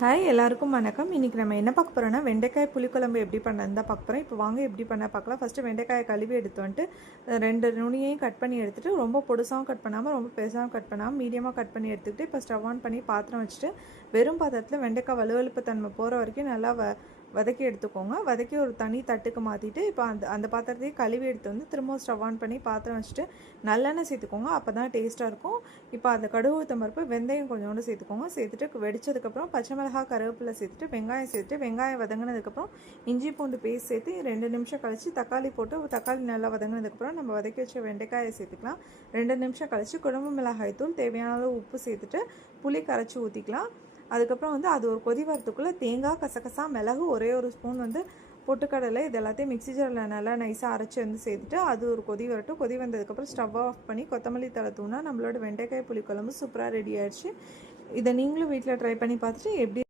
Hi எல்லாருக்கும் வணக்கம். இன்றைக்கி நம்ம என்ன பார்க்க போகிறோன்னா வெண்டைக்காய் புளிக்குழம்பு எப்படி பண்ணன்னு தான் பார்க்க போகிறோம். இப்போ வாங்க எப்படி பண்ண பார்க்கலாம். ஃபஸ்ட்டு வெண்டைக்காயை கழுவி எடுத்து வந்துட்டு 2 நுனியையும் கட் பண்ணி எடுத்துகிட்டு ரொம்ப பொடுசாகவும் கட் பண்ணாமல் ரொம்ப பெருசாகவும் கட் பண்ணாமல் மீடியமாக கட் பண்ணி எடுத்துக்கிட்டு இப்போ ஸ்டவ் ஆன் பண்ணி பாத்திரம் வச்சுட்டு வெறும் பாத்திரத்தில் வெண்டைக்காய் வலுவழுப்பு தன்மை போகிற வரைக்கும் நல்லா வதக்கி எடுத்துக்கோங்க. வதக்கி ஒரு தனி தட்டுக்கு மாற்றிட்டு இப்போ அந்த பாத்திரத்தையும் கழுவி எடுத்து வந்து திரும்பவும் ஸ்டவ் ஆன் பண்ணி பாத்திரம் வச்சுட்டு நல்லெண்ணெய் சேர்த்துக்கோங்க. அப்போ தான் டேஸ்ட்டாக இருக்கும். இப்போ அந்த கடுகு உளுத்தம் பருப்பு வெந்தயம் கொஞ்சோண்டு சேர்த்துக்கோங்க. சேர்த்துட்டு வெடிச்சதுக்கப்புறம் பச்சை மிளகாய் கருவேப்பிலை சேர்த்துட்டு வெங்காயம் சேர்த்துட்டு வெங்காயம் வதங்கினதுக்கப்புறம் இஞ்சி பூண்டு பேஸ்ட் சேர்த்து 2 நிமிஷம் கழித்து தக்காளி போட்டு தக்காளி நல்லா வதங்கினதுக்கப்புறம் நம்ம வதக்கி வச்ச வெண்டைக்காயை சேர்த்துக்கலாம். 2 நிமிஷம் கழித்து குழம்பு மிளகாய் தூள் தேவையான அளவு உப்பு சேர்த்துட்டு புளி கரைச்சி ஊற்றிக்கலாம். அதுக்கப்புறம் வந்து அது ஒரு கொதி வரத்துக்குள்ளே தேங்காய், கசகசா, மிளகு, ஒரே ஒரு ஸ்பூன் வந்து பொட்டுக்கடலை இது எல்லாத்தையும் மிக்ஸி ஜாரில் நல்லா நைஸாக அரைச்சி வந்து சேர்த்துட்டு அது ஒரு கொதி வரட்டும். கொதி வந்ததுக்கப்புறம் ஸ்டவ் ஆஃப் பண்ணி கொத்தமல்லி தழை தூணா நம்மளோட வெண்டைக்காய் புளிக்குழம்பு சூப்பராக ரெடி ஆயிடுச்சு. இதை நீங்களும் வீட்டில் ட்ரை பண்ணி பார்த்துட்டு எப்படி